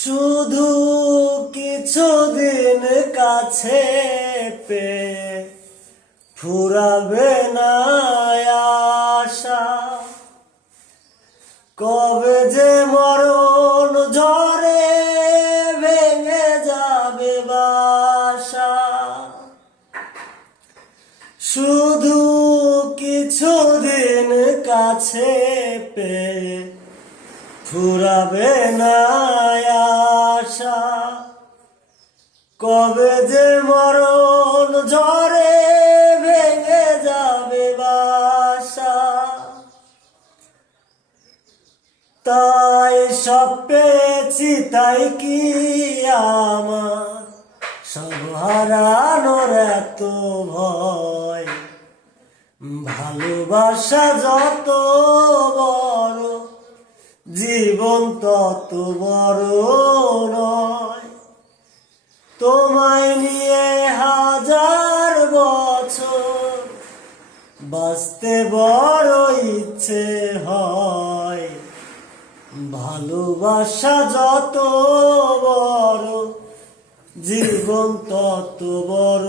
শুধু কিছুদিন কাছে পেয়ে ফুরাবে না আশা, কবে যে মরণ ঝড়ে ভেঙে যাবে বাসা। শুধু কিছুদিন কাছে পেয়ে ফুরাবে না আশা, কবে যে মরণ ঝড়ে ভেঙে যাবে বাসা। তাই সব পেয়েছি, তাই কি আমার সব হারানোর এত ভয়? ভালোবাসা যত বড়, জীবন তত বড় নয়। তোমায় নিয়ে হাজার বছর বাঁচতে বড় ইচ্ছে হয়। ভালোবাসা যত বড়, জীবন তত বড়